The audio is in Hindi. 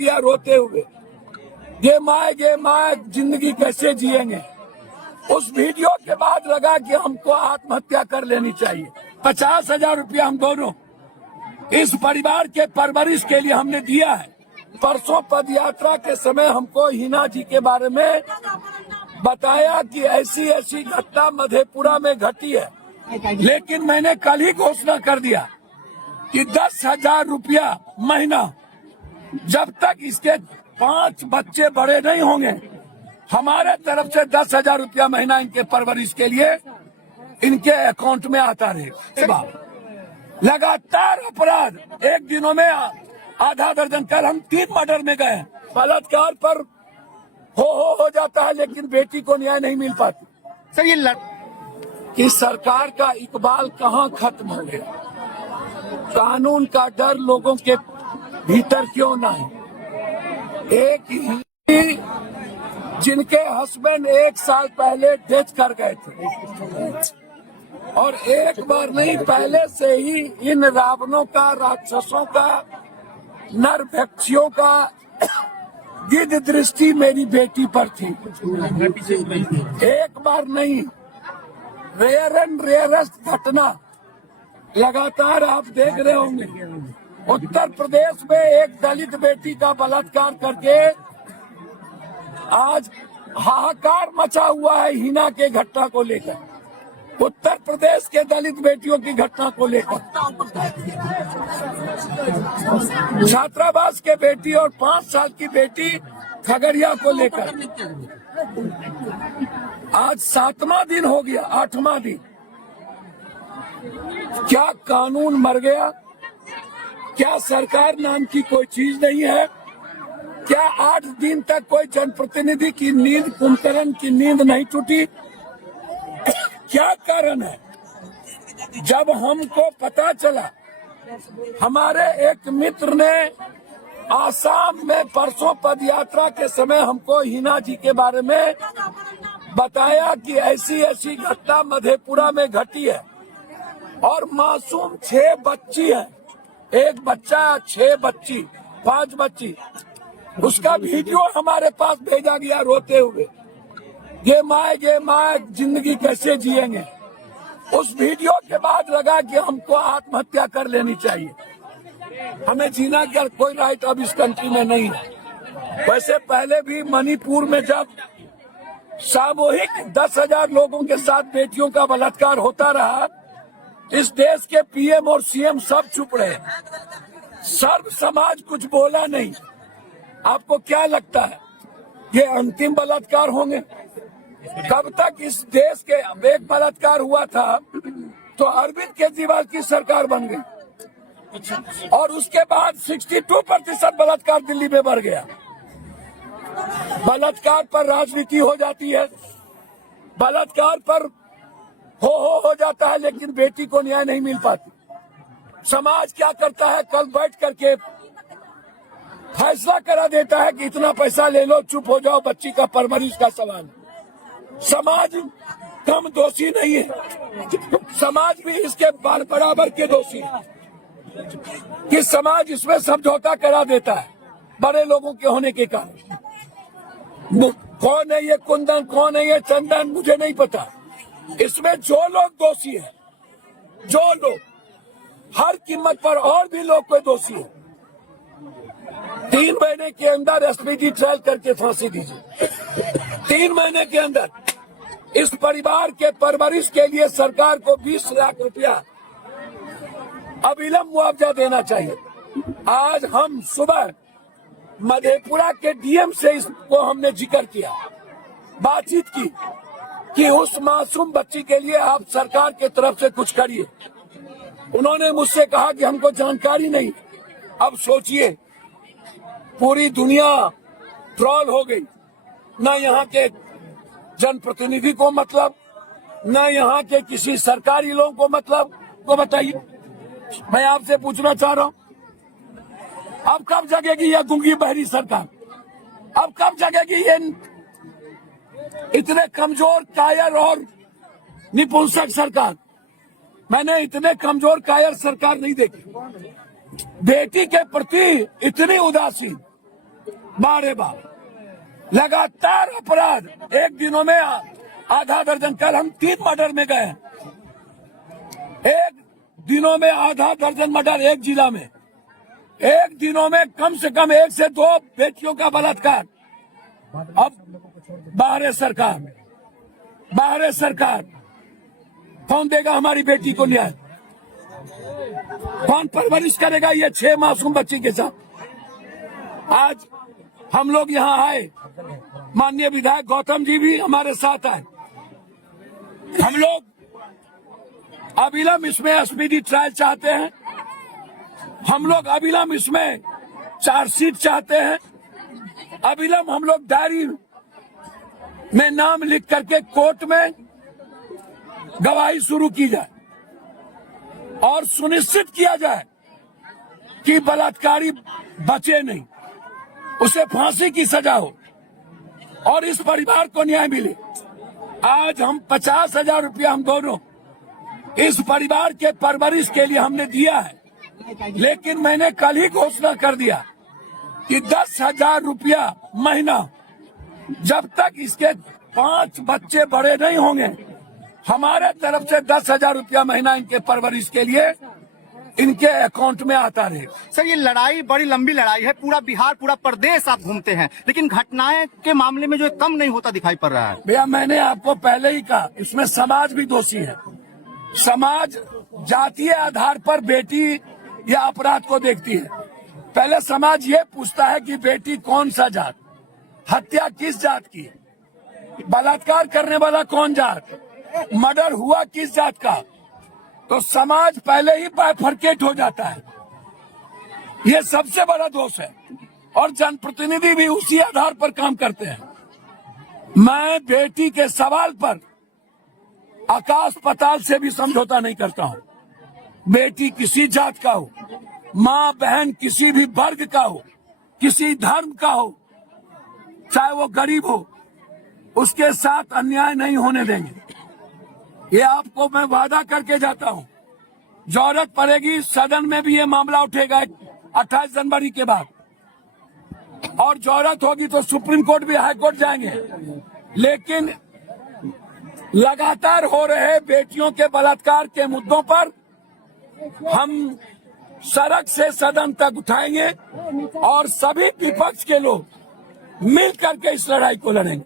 या रोते हुए ये माए जिंदगी कैसे जिएंगे। उस वीडियो के बाद लगा कि हमको आत्महत्या कर लेनी चाहिए। 50,000 रुपया हम दोनों इस परिवार के परवरिश के लिए हमने दिया है। परसों पद यात्रा के समय हमको हिना जी के बारे में बताया कि ऐसी ऐसी घटना मधेपुरा में घटी है, लेकिन मैंने कल ही घोषणा कर दिया कि 10,000 रुपया महीना जब तक इसके 5 बच्चे बड़े नहीं होंगे, हमारे तरफ से 10,000 रुपया महीना इनके परवरिश के लिए इनके अकाउंट में आता रहेगा। लगातार अपराध एक दिनों में आधा दर्जन, कल हम 3 मर्डर में गए। बलात्कार पर हो जाता है, लेकिन बेटी को न्याय नहीं मिल पाती। सर ये कि सरकार का इकबाल कहाँ खत्म हो गया, कानून का डर लोगों के भीतर क्यों नहीं। एक ही जिनके हस्बैंड 1 साल पहले डेथ कर गए थे, और एक बार नहीं पहले से ही इन रावणों का, राक्षसों का, नरभक्षियों का गिद्ध दृष्टि मेरी बेटी पर थी। एक बार नहीं, रेयर एंड रेयरेस्ट घटना लगातार आप देख रहे होंगे। उत्तर प्रदेश में एक दलित बेटी का बलात्कार करके आज हाहाकार मचा हुआ है हिना के घटना को लेकर, उत्तर प्रदेश के दलित बेटियों की घटना को लेकर। छात्रावास के बेटी और 5 साल की बेटी खगड़िया को लेकर आज 7वां दिन हो गया, 8वां दिन। क्या कानून मर गया? क्या सरकार नाम की कोई चीज नहीं है? क्या 8 दिन तक कोई जनप्रतिनिधि की नींद, कुंभकर्ण की नींद नहीं टूटी? क्या कारण है? जब हमको पता चला, हमारे एक मित्र ने आसाम में परसों पद यात्रा के समय हमको हिना जी के बारे में बताया कि ऐसी ऐसी घटना मधेपुरा में घटी है, और मासूम 6 बच्ची है, 1 बच्चा, 6 बच्ची, 5 बच्ची। उसका वीडियो हमारे पास भेजा गया रोते हुए, ये माए जिंदगी कैसे जिएंगे। उस वीडियो के बाद लगा कि हमको आत्महत्या कर लेनी चाहिए। हमें जीना का कोई राइट अब इस कंट्री में नहीं है। वैसे पहले भी मणिपुर में जब सामूहिक 10,000 लोगों के साथ बेटियों का बलात्कार होता रहा, इस देश के पीएम और सीएम सब चुप रहे, सर्व समाज कुछ बोला नहीं। आपको क्या लगता है ये अंतिम बलात्कार होंगे? कब तक इस देश के एक बलात्कार हुआ था तो अरविंद केजरीवाल की सरकार बन गई, और उसके बाद 62% बलात्कार दिल्ली में बढ़ गया। बलात्कार पर राजनीति हो जाती है, बलात्कार पर हो जाता है, लेकिन बेटी को न्याय नहीं मिल पाती। समाज क्या करता है, कल बैठ करके फैसला करा देता है कि इतना पैसा ले लो, चुप हो जाओ, बच्ची का परवरिश का सवाल। समाज कम दोषी नहीं है, समाज भी इसके बराबर के दोषी है कि समाज इसमें समझौता करा देता है बड़े लोगों के होने के कारण। कौन है ये कुंदन, कौन है ये चंदन, मुझे नहीं पता। इसमें जो लोग दोषी है, जो लोग, हर कीमत पर और भी लोग कोई दोषी है, 3 महीने के अंदर एसपीजी ट्रायल करके फांसी दीजिए। 3 महीने के अंदर इस परिवार के परवरिश के लिए सरकार को 20 लाख रुपया अविलंब मुआवजा देना चाहिए। आज हम सुबह मधेपुरा के डीएम से इसको हमने जिक्र किया, बातचीत की कि उस मासूम बच्ची के लिए आप सरकार के तरफ से कुछ करिए। उन्होंने मुझसे कहा कि हमको जानकारी नहीं। अब सोचिए, पूरी दुनिया ट्रोल हो गई, न यहाँ के जनप्रतिनिधि को मतलब, न यहाँ के किसी सरकारी लोगों को मतलब। को बताइए, मैं आपसे पूछना चाह रहा हूँ, अब कब जगेगी यह गूंगी बहरी सरकार? अब कब जगेगी ये इतने कमजोर, कायर और निपुंसक सरकार? मैंने इतने कमजोर, कायर सरकार नहीं देखी। बेटी के प्रति इतनी उदासीन, बारे बार लगातार अपराध, एक दिनों में आधा दर्जन। कल हम 3 मर्डर में गए, एक दिनों में आधा दर्जन मर्डर एक जिला में, एक दिनों में कम से कम 1 से 2 बेटियों का बलात्कार। अब बाहर सरकार कौन देगा हमारी बेटी को न्याय? कौन परवरिश करेगा ये 6 मासूम बच्ची के साथ? आज हम लोग यहाँ आए, माननीय विधायक गौतम जी भी हमारे साथ आए। हम लोग अविलंब इसमें स्पीडी ट्रायल चाहते हैं, हम लोग अविलंब इसमें चार्जशीट चाहते हैं, अविलंब हम लोग डायरी में नाम लिख करके कोर्ट में गवाही शुरू की जाए और सुनिश्चित किया जाए कि बलात्कारी बचे नहीं, उसे फांसी की सजा हो और इस परिवार को न्याय मिले। आज हम 50,000 रुपया हम दोनों इस परिवार के परवरिश के लिए हमने दिया है, लेकिन मैंने कल ही घोषणा कर दिया कि 10,000 रुपया महीना जब तक इसके 5 बच्चे बड़े नहीं होंगे, हमारे तरफ से 10,000 रुपया महीना इनके परवरिश के लिए इनके अकाउंट में आता रहे। सर, ये लड़ाई बड़ी लंबी लड़ाई है, पूरा बिहार पूरा प्रदेश आप घूमते हैं, लेकिन घटनाएं के मामले में जो कम नहीं होता दिखाई पड़ रहा है। भैया मैंने आपको पहले ही कहा, इसमें समाज भी दोषी है। समाज जातीय आधार पर बेटी या अपराध को देखती है। पहले समाज ये पूछता है कि बेटी कौन सा जात, हत्या किस जात की, बलात्कार करने वाला कौन जात, मर्डर हुआ किस जात का, तो समाज पहले ही बाइफरकेट हो जाता है। ये सबसे बड़ा दोष है और जनप्रतिनिधि भी उसी आधार पर काम करते हैं। मैं बेटी के सवाल पर आकाश पाताल से भी समझौता नहीं करता हूं। बेटी किसी जात का हो, माँ बहन किसी भी वर्ग का हो, किसी धर्म का हो, चाहे वो गरीब हो, उसके साथ अन्याय नहीं होने देंगे। ये आपको मैं वादा करके जाता हूं। जरूरत पड़ेगी सदन में भी ये मामला उठेगा 28 जनवरी के बाद, और जरूरत होगी तो सुप्रीम कोर्ट भी हाई कोर्ट जाएंगे। लेकिन लगातार हो रहे बेटियों के बलात्कार के मुद्दों पर हम सड़क से सदन तक उठाएंगे और सभी विपक्ष के लोग मिल करके इस लड़ाई को लड़ेंगे।